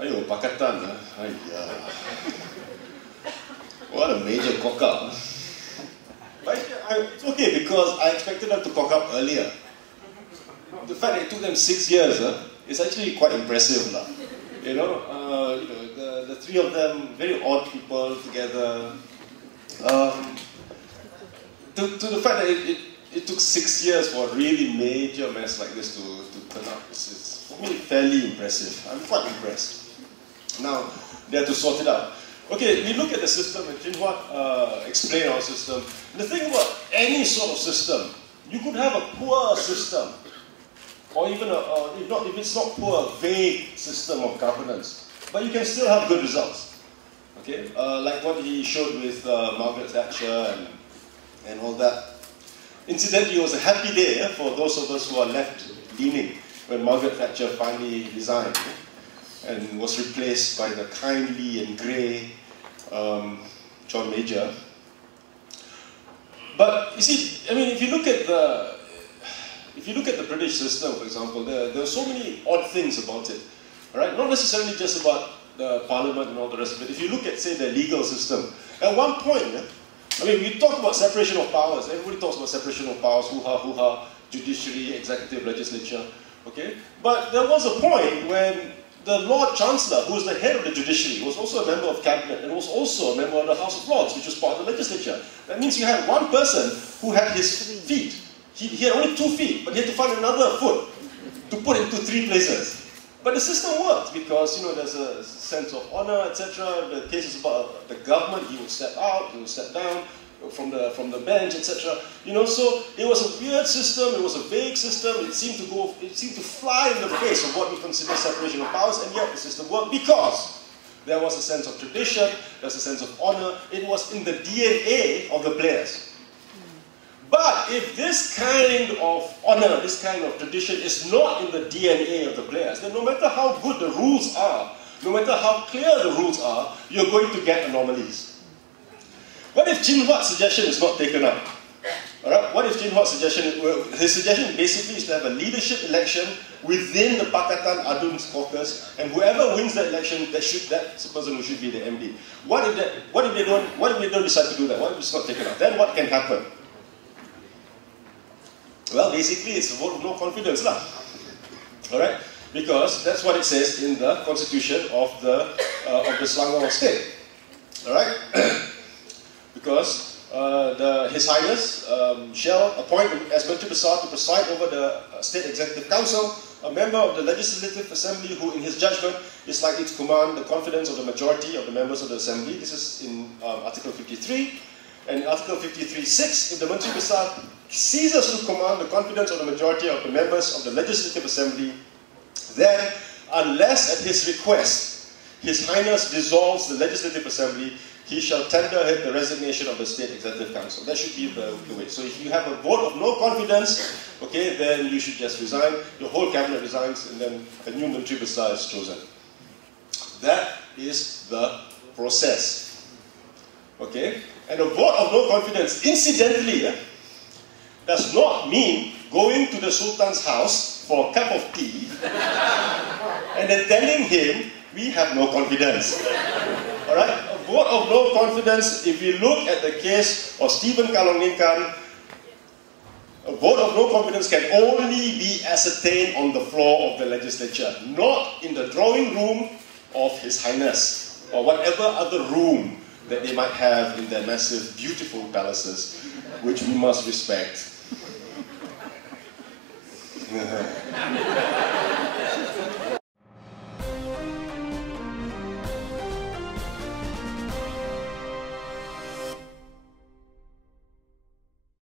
Ayo, Pakatan, what a major cock-up. But it's okay because I expected them to cock up earlier. The fact that it took them 6 years is actually quite impressive. The three of them, very odd people together. To the fact that it took 6 years for a really major mess like this to turn up, it's for me fairly impressive. I'm quite impressed. Now, they have to sort it out. Okay, we look at the system, and Chin Huat explained our system. The thing about any sort of system, you could have a poor system, or even if it's not poor, a vague system of governance, but you can still have good results. Okay, like what he showed with Margaret Thatcher and all that. Incidentally, it was a happy day for those of us who are left-leaning when Margaret Thatcher finally resigned and was replaced by the kindly and grey John Major. But you see, I mean, if you look at the British system, for example, there are so many odd things about it. All right, not necessarily just about the Parliament and all the rest of it. If you look at, say, the legal system, at one point, I mean, we talk about separation of powers. Everybody talks about separation of powers, hoo-ha, judiciary, executive, legislature, okay? But there was a point when the Lord Chancellor, who was the head of the judiciary, was also a member of cabinet and was also a member of the House of Lords, which was part of the legislature. That means you had one person who had his feet. He had only 2 feet, but he had to find another foot to put into 3 places. But the system worked because, there's a sense of honor, etc. The cases about the government, he would step out, he would step down from the bench, etc. So it was a weird system, it was a vague system, it seemed to fly in the face of what we consider separation of powers, and yet the system worked because there was a sense of tradition, there's a sense of honor, it was in the DNA of the players. But if this kind of honor, this kind of tradition is not in the DNA of the players, then no matter how good the rules are, no matter how clear the rules are, you're going to get anomalies. What if Chin Huat's suggestion is not taken up? Alright? What if Chin Huat's suggestion, his suggestion basically is to have a leadership election within the Pakatan Adun's caucus, and whoever wins that election, that's the person who should be the MD. What if they don't decide to do that? What if it's not taken up? Then what can happen? Well, basically, it's a vote of no confidence, lah. All right, because that's what it says in the constitution of the Selangor state. All right, because His Highness shall appoint as Menteri Besar to preside over the State Executive Council, a member of the Legislative Assembly who, in his judgment, is likely to command the confidence of the majority of the members of the Assembly. This is in Article 53. And in Article 53(6), if the Menteri Besar ceases to command the confidence of the majority of the members of the Legislative Assembly, then, unless at his request, His Highness dissolves the Legislative Assembly, he shall tender him the resignation of the State Executive Council. That should be the way. So if you have a vote of no confidence, okay, then you should just resign, your whole cabinet resigns, and then a new Menteri Besar is chosen. That is the process. Okay? And a vote of no confidence, incidentally, does not mean going to the Sultan's house for a cup of tea and then telling him, we have no confidence. Alright? A vote of no confidence, if you look at the case of Stephen Kalongninkan, a vote of no confidence can only be ascertained on the floor of the legislature, not in the drawing room of His Highness, or whatever other room that they might have in their massive, beautiful palaces, which we must respect.